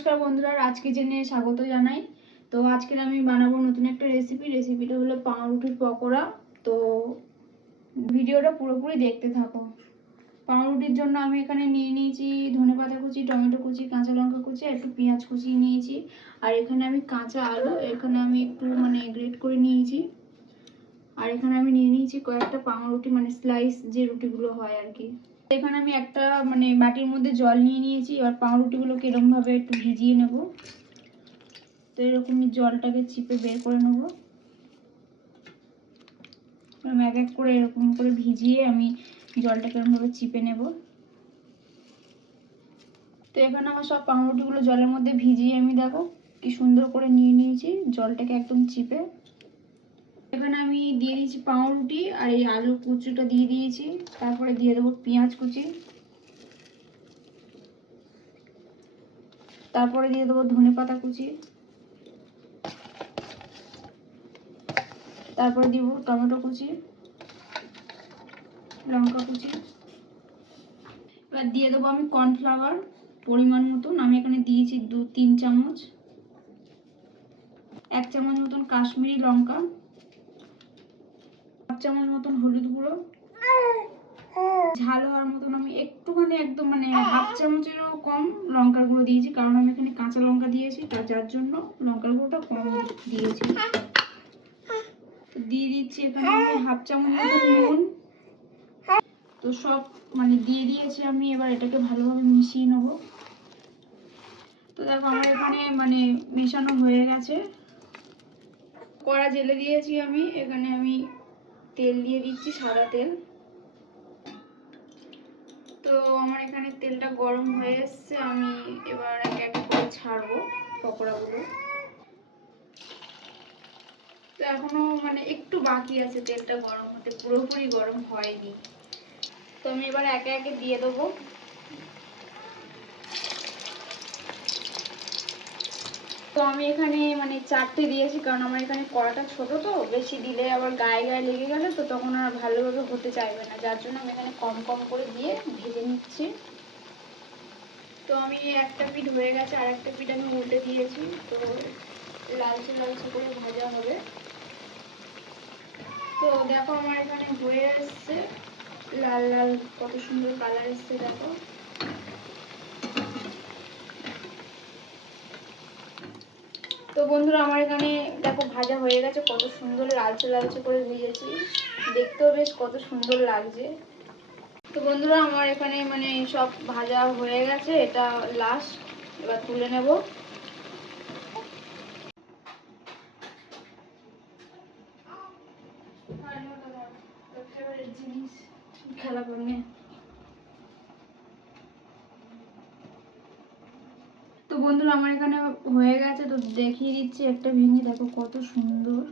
নমস্কার বন্ধুরা, আজকে জেনে স্বাগত জানাই। তো আজকে আমি বানাবো নতুন একটা রেসিপিটা হলো পাউরুটির পকোড়া। তো ভিডিওটা পুরোপুরি দেখতে থাকো। পাউরুটির জন্য আমি এখানে নিয়ে নিয়েছি ধনেপাতা কুচি, টমেটো কুচি, কাঁচা লঙ্কা কুচি আর একটু পেঁয়াজ কুচি নিয়েছি। আর এখানে আমি কাঁচা আলু এখানে আমি একটু গ্রেট করে নিয়েছি। আর এখানে আমি নিয়ে নিয়েছি কয়েকটা পাউরুটি, স্লাইস যে রুটিগুলো হয় আর কি। এখানে আমি একটা বাটির মধ্যে জল নিয়ে নিয়েছি। এবার পাউরুটিগুলোকে এরকমভাবে একটু ভিজিয়ে নেব। তো এরকমই জলটাকে চিপে বের করে নেব। এক এক করে এরকম করে ভিজিয়ে আমি জলটাকে এরকমভাবে চিপে নেব। তো এখানে আমার সব পাউরুটিগুলো জলের মধ্যে ভিজিয়ে আমি দেখো কি সুন্দর করে নিয়ে নিয়েছি জলটাকে একদম চিপে। এখানে আমি দিয়ে দিয়েছি পাউরুটি আর এই আলু কুচিটা দিয়ে দিয়েছি। তারপরে দিয়ে দেবো পেঁয়াজ কুচি, তারপরে দিয়ে দেবো ধনেপাতা কুচি, তারপরে দিব টমেটো কুচি, লঙ্কা কুচি। এবার দিয়ে দেবো আমি কর্নফ্লাওয়ার পরিমাণ মতন। আমি এখানে দিয়েছি 2-3 চামচ। 1 চামচ মতন কাশ্মীরি লঙ্কা, 1 চামচ মতন হলুদ গুঁড়ো। ঝাল হওয়ার মতন আমি একটুখানি একদম 1/2 চামচেরও কম লঙ্কার গুঁড়ো দিয়েছি, কারণ আমি এখানে কাঁচা লঙ্কা দিয়েছি, যার জন্য লঙ্কার গুঁড়োটা কম দিয়েছি। দিয়ে দিচ্ছি এখানে আমি 1/2 চামচ মতন নুন। তো সব দিয়ে দিয়েছি আমি। এবার এটাকে ভালোভাবে মিশিয়ে নেব। তো দেখো আমার এখানে মেশানো হয়ে গেছে। কড়া জেলে দিয়েছি আমি। এখানে আমি তেল দিয়ে দিচ্ছি, সাদা তেল। তো আমার এখানে তেলটা গরম হয়ে এসছে। আমি এবার এক এক করে ছাড়বো পকোড়াগুলো। তো এখনো একটু বাকি আছে তেলটা গরম হতে, পুরোপুরি গরম হয়নি। তো আমি এবার একে একে দিয়ে দেবো। তো আমি এখানে 4টে দিয়েছি, কারণ আমার এখানে কড়াটা ছোট, তো বেশি দিলে আবার গায়ে গায়ে লেগে গেলে তো তখন আর ভালোভাবে হতে চাইবে না, যার জন্য আমি এখানে কম কম করে দিয়ে ভেজে নিচ্ছি। তো আমি একটা পিঠ হয়ে গেছে, আর একটা পিঠ আমি উল্টে দিয়েছি। তো লালচে লালচে করে ভাজা হবে। তো দেখো আমার এখানে হয়ে এসছে, লাল লাল কত সুন্দর কালার এসছে দেখো। তো বন্ধুরা আমার এখানে দেখো ভাজা হয়ে গেছে, কত সুন্দর লালচে লালচে করে ভেজেছি, দেখতেও বেশ কত সুন্দর লাগছে। তো বন্ধুরা আমার এখানে সব ভাজা হয়ে গেছে, এটা লাস্ট। এবার তুলে নেব। জিনিস খেলা করবে। তো বন্ধুরা আমার এখানে হয়ে গেছে, তো দেখিয়ে দিচ্ছি একটা ভেঙে, দেখো কত সুন্দর।